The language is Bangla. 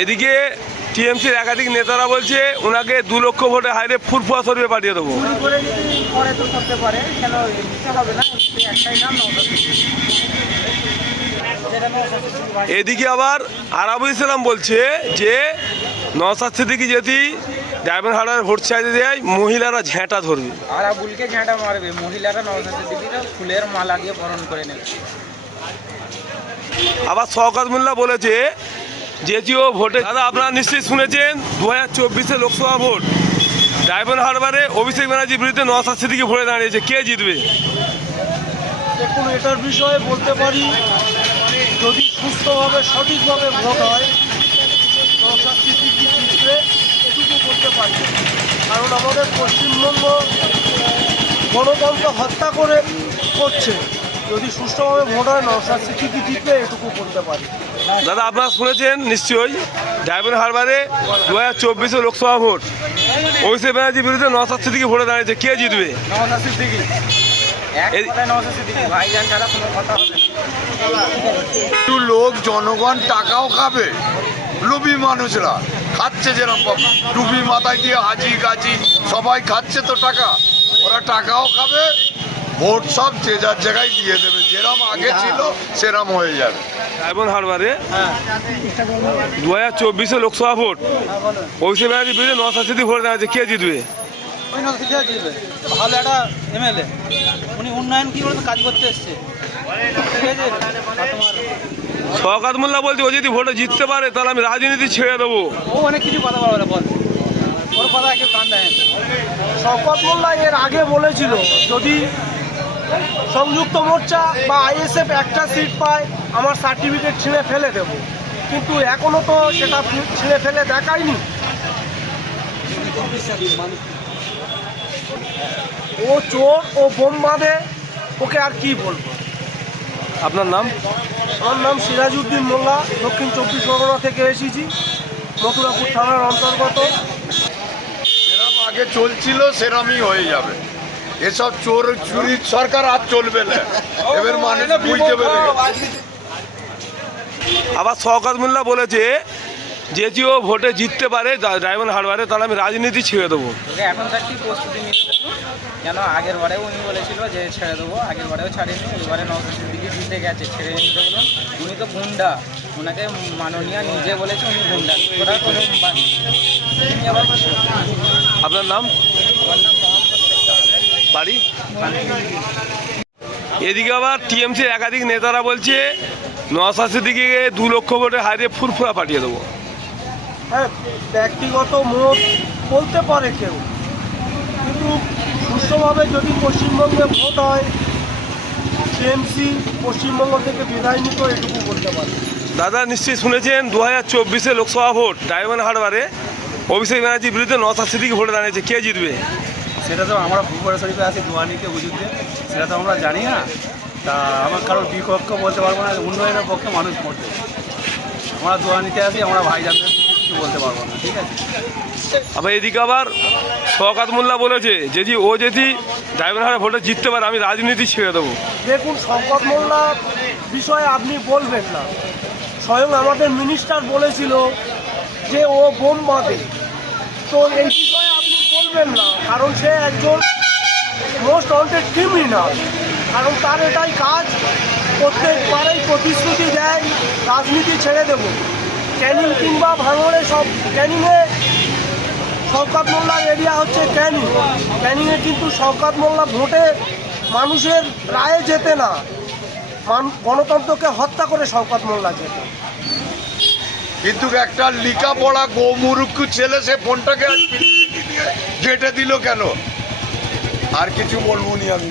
এদিকে টিএমসির একাধিক নেতারা বলছে ওনাকে 2 লক্ষ ভোটে হাইরে ফুরফুরা শরীফে পাঠিয়ে দেবো। এদিকে আবার আরাবুল ইসলাম বলছে যে নওশাদ সিদ্দিকী যদি ডায়মন্ড হারবারে ভোট চাইতে দেয় মহিলারা ঝেঁটা ধরবে, আরাবুলকে ঝেঁটা মারবে, মহিলারা নওশাদ সিদ্দিকীকে ফুলের মালা দিয়ে বরণ করে নেবে। আবার শওকত মোল্লা বলেছে যেটিও ভোটে, দাদা আপনারা নিশ্চয়ই শুনেছেন 2024 লোকসভা ভোট ডায়মন্ড হারবারে অভিষেক ব্যানার্জির বিরুদ্ধে নওশাদ সিদ্দিকী ভোটে দাঁড়িয়েছে, কে জিতবে? দেখুন, এটার বিষয়ে বলতে পারি যদি সুস্থভাবে সঠিকভাবে ভোট হয় নওশাদ সিদ্দিকী জিতবে, এটুকু বলতে পারি। কারণ আমাদের পশ্চিমবঙ্গ গণতন্ত্র হত্যা করছে, যদি সুষ্ঠুভাবে ভোট হয় নওশাদ সিদ্দিকী জিতবে, এটুকু বলতে পারি। দাদা আপনারা শুনেছেন নিশ্চয়ই ডায়মন্ড হারবারে 2024 লোকসভা ভোট অভিষেক ব্যানার্জির বিরুদ্ধে নওশাদ সিদ্দিকী ভোটে দাঁড়িয়েছে, কে জিতবে? নওশাদ সিদ্দিকী, এক কথায় নওশাদ সিদ্দিকী, ভাইজান ছাড়া কোনো কথা হবে না। একটু লোক জনগণ টাকাও খাবে, লোভী মানুষরা খাচ্ছে, যেরকম টুপি মাথায় দিয়ে হাজি গাজি সবাই খাচ্ছে তো টাকা, ওরা টাকাও খাবে, ভোট সব যে যার জায়গায় দিয়ে দেবে, যেরম আগে ছিল সেরম হয়ে যাবে। ডায়মন্ড হারবারে 2024 লোকসভা ভোট অভিষেক ব্যানার্জির বিরুদ্ধে নওশাদ সিদ্দিকী ভোটে দাঁড়িয়েছে, কে জিতবে? ওই নওশাদ সিদ্দিকী জিতবে, ভালো একটা এমএলএ, উনি উন্নয়ন কি বলতে কাজ করতে এসছে, ঠিক আছে। শওকত মোল্লা বলছে ও যদি ভোটে জিততে পারে তাহলে আমি রাজনীতি ছেড়ে দেবো। ও অনেক কিছু কথা বলে, বল ওর কথা কেউ কান দেয় না। শওকত মোল্লা এর আগে বলেছিল যদি সংযুক্ত মোর্চা বা আইএসএফ একটা সিট পায় আমার সার্টিফিকেট ছিঁড়ে ফেলে দেব, কিন্তু এখনো তো সেটা ছিঁড়ে ফেলে দেখায়নি। ও চোর, ও বোম বাঁধে, ওকে আর কি বলবো। আপনার নাম? আমার নাম সিরাজউদ্দিন মোল্লা, দক্ষিণ 24 পরগনা থেকে এসেছি, মথুরাপুর থানার অন্তর্গত। যেরম আগে চলছিল সেরমই হয়ে যাবে, এসব চোর চুরি সরকার আর চলবে না, এবার মানুষ বুঝতে পেরে গেছে। আবার শওকত মোল্লা বলেছে যেটিও ভোটে জিততে পারে ডায়মন্ড হারবারে তাহলে আমি রাজনীতি ছেড়ে দেবো। ওকে এখন থাকি প্রস্তুতি নিতে বলুন, কেন আগের বারেও উনি বলেছিল যে ছেড়ে দেবো, আগের বারেও ছাড়েনি, এবারে নওশাদ সিদ্দিকী জিতে গেছে, ছেড়ে নিতে বলুন। উনি তো গুন্ডা, ওনাকে মাননীয় নিজে বলেছে উনি গুন্ডা, ওরা কোনো তিনি আবার কিছু। আপনার নাম? আমার নাম মোহাম্মদ শেখ। বাড়ি? এদিকে আবার টিএমসির একাধিক নেতারা বলছে নওশাদ সিদ্দিকীকে 2 লক্ষ ভোটে হারিয়ে ফুরফুরা পাঠিয়ে দেবো। হ্যাঁ, ব্যক্তিগত মত বলতে পারে কেউ, কিন্তু সুষ্ঠুভাবে যদি পশ্চিমবঙ্গে ভোট হয় টিএমসি পশ্চিমবঙ্গ থেকে বিদায় নিত, এটুকু বলতে পারে। দাদা নিশ্চয়ই শুনেছেন 2024 লোকসভা ভোট ডায়মন্ড হারবারে অভিষেক ব্যানার্জির বিরুদ্ধে নওশাদ সিদ্দিকী ভোটে দাঁড়িয়েছে, কে জিতবে? সেটা তো আমরা ফুরফুরা শরীফে আছি দোয়ানিকে হুজুরকে, সেটা তো আমরা জানি না। তা আমার কারোর বিপক্ষ বলতে পারবো না, উন্নয়নের পক্ষে মানুষ করতে, আমরা দোয়ানিতে আছি, আমরা ভাইজানদের কিছু বলতে পারবো না, ঠিক আছে। আবার এদিকে আবার শওকত মোল্লা বলেছে যদি ও ডায়মন্ড হারবারে ভোটে জিততে পারে আমি রাজনীতি ছেড়ে দেবো। দেখুন, শওকত মোল্লা বিষয়ে আপনি বলবেন না, স্বয়ং আমাদের মিনিস্টার বলেছিল যে ও বোম বাঁধে, তো এই বিষয়ে আপনি বলবেন না, কারণ সে একজন মোস্ট ওয়ান্টেড ক্রিমিনাল। কারণ তার এটাই কাজ, প্রত্যেকবারেই প্রতিশ্রুতি দেয় রাজনীতি ছেড়ে দেব, ক্যানিং কিংবা ভাঙড়ে সব ক্যানিংয়ে শওকত মোল্লার এরিয়া হচ্ছে ক্যানিংয়ে কিন্তু শওকত মোল্লা ভোটে মানুষের রায়ে যেতে না, গণতন্ত্রকে হত্যা করে শওকত মোল্লা যেত। কিন্তু একটা লেখাপড়া গোমূর্খ ছেলে সে ফোনটাকে কেটে দিল কেন? আর কিছু বলবো নি আমি।